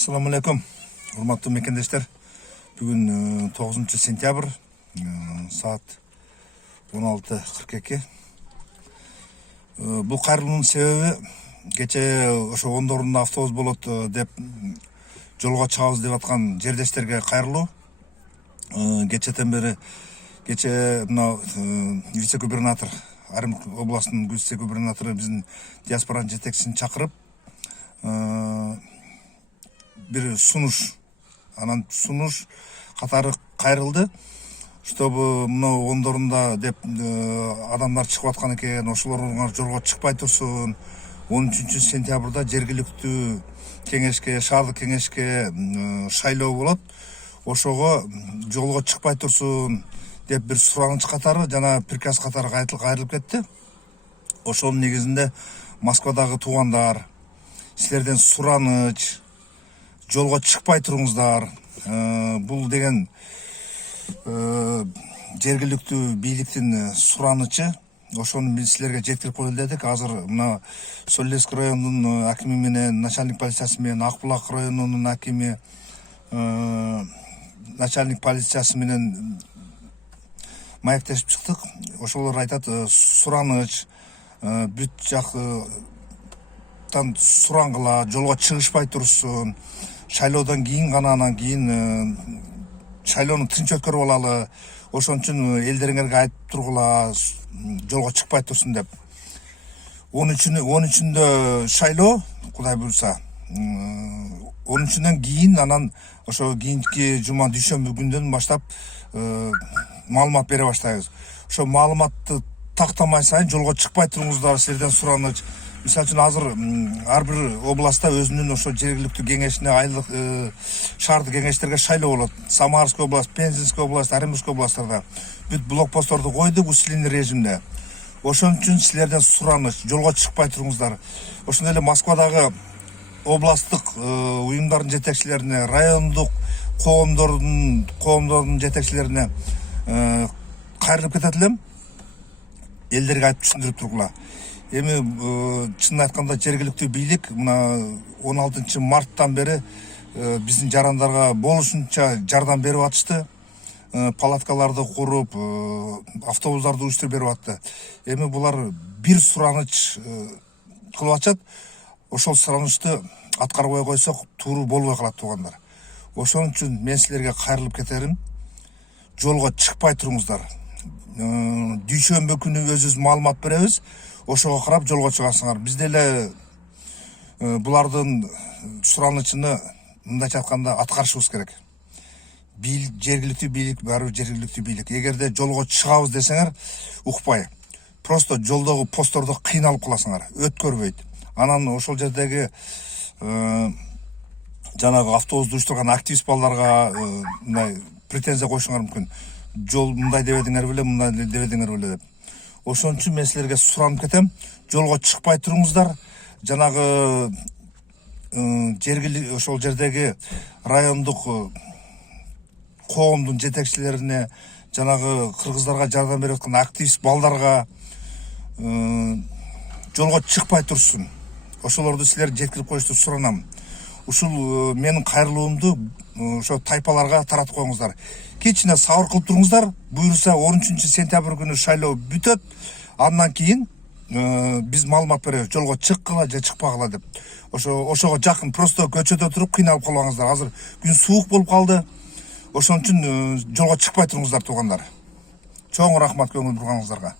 Assalamu alaikum. Урматтуу мекендештер. Бүгүн 9 сентябрь, саат 16:42. Бул кайрылуунун себеби кече ошо ондорунда автобус болот деп жолго чыгабыз деп аткан жердештерге кайрылуу. Кече мына вице-губернатор, Арымк областынын вице-губернатору биздин диаспоранын жетекчисин чакырып бир сунуш катары кайрылды, чтобы мына ондорунда деп адамдар чыгып аткан экен, ошолор жолго чыкпай турсун. 13 сентябрда жергиликтүү кеңешке, шаардык кеңешке шайлоо болот, ошого жолго чыкпай турсун деп бир сураныч катары жана приказ катары кайрылып кетти. Ошонун негизинде Москвадагы туугандар, силерден сураныч, жолго чыкпай туруңуздар. Бул деген жергиликтүү бийликтин суранычы. Ошону биз силерге жеткирип коелу дедик. Азыр мына Солилецк районунун акими менен, начальник полициясы менен, Ак Булак районунун акими, начальник полициясы менен маектешип чыктык. Ошолор айтат, сураныч, бүт жактан сурангыла, жолго чыгышпай турсун. Шайлоодон кийин гана, анан кийин шайлоону тынч өткөрүп алалы. Ошон үчүн элдериңерге айтып тургула, жолго чыкпай турсун деп. 13-үндө шайлоо, Кудай буйрса. 13-үндөн кийин, анан ошо кийинки жума дүйшөмбү күндөн баштап маалымат бере баштайбыз. Ошо маалыматты тактамай сайын жолго чыкпай туруңуздар, силерден сураныч. Мисалы үчүн азыр ар бир областта өзүнүн ошо жергиликтүү кеңешине, айлык шаардык кеңештерге шайлоо болот. Самарская область, Пензенская область, Оренбургская областтарда бүт блокпостторду койдук усиленный режимде. Ошон үчүн силерден сураныч, жолго чыкпай туруңуздар. Ошондой эле Москвадагы областтык уюмдардын жетекчилерине, райондук коомдордун жетекчилерине кайрылып кетет элем. Элдерге айтып түшүндүрүп тургула. Эми чынын айтканда жергиликтүү бийлик мына 16 марттан бери биздин жарандарга болушунча жардам берип атышты. Палаткаларды куруп, автобустарды уюштуруп берип атты. Эми булар бир сураныч кылып атышат. Ошол суранычты аткарбай койсок туура болбой калат туугандар. Ошон үчүн мен силерге кайрылып кетерим. Жолго чыкпай туруңуздар. Дүйшөмбү күнү өзүбүз маалымат беребиз. Ошого карап жолго чыгасыңар. Биз деле булардын суранычыны мындайча айтканда аткарышыбыз керек. Жергиликтүү бийлик баары жергиликтүү бийлик. Эгерде жолго чыгабыз десеңер, укпай. Просто жолдогу посттордо кыйналып каласыңар, өткөрбөйт. Анан ошол жердеги жанагы автобусту уюштурган активист балдарга мындай претензия коюшуңар мүмкүн. Жол мындай дебедиңер беле, мындай дебедиңер беле деп. Ошон үчүн мен силерге суранып кетем, жолго чыкпай туруңуздар. Жанагы ошол жердеги райондук коомдун жетекчилерине, жанагы кыргыздарга жардам берип аткан активист балдарга жолго чыкпай турсун. Ошолорду силер жеткирип коюшту суранам. Ушул менин кайрылуумду ошо тайпаларга таратып коюңуздар. Кичине сабыр кылып туруңуздар. Буйрса 13 сентябрь күнү шайлоо бүтөт. Андан кийин биз маалымат беребиз, жолго чыккыла же чыкпагыла деп. Ошого жакын просто көчөдө туруп кыйналып калбаңыздар. Азыр күн суук болуп калды. Ошон үчүн жолго чыкпай туруңуздар туугандар. Чоң рахмат көңүл бурганыңыздарга.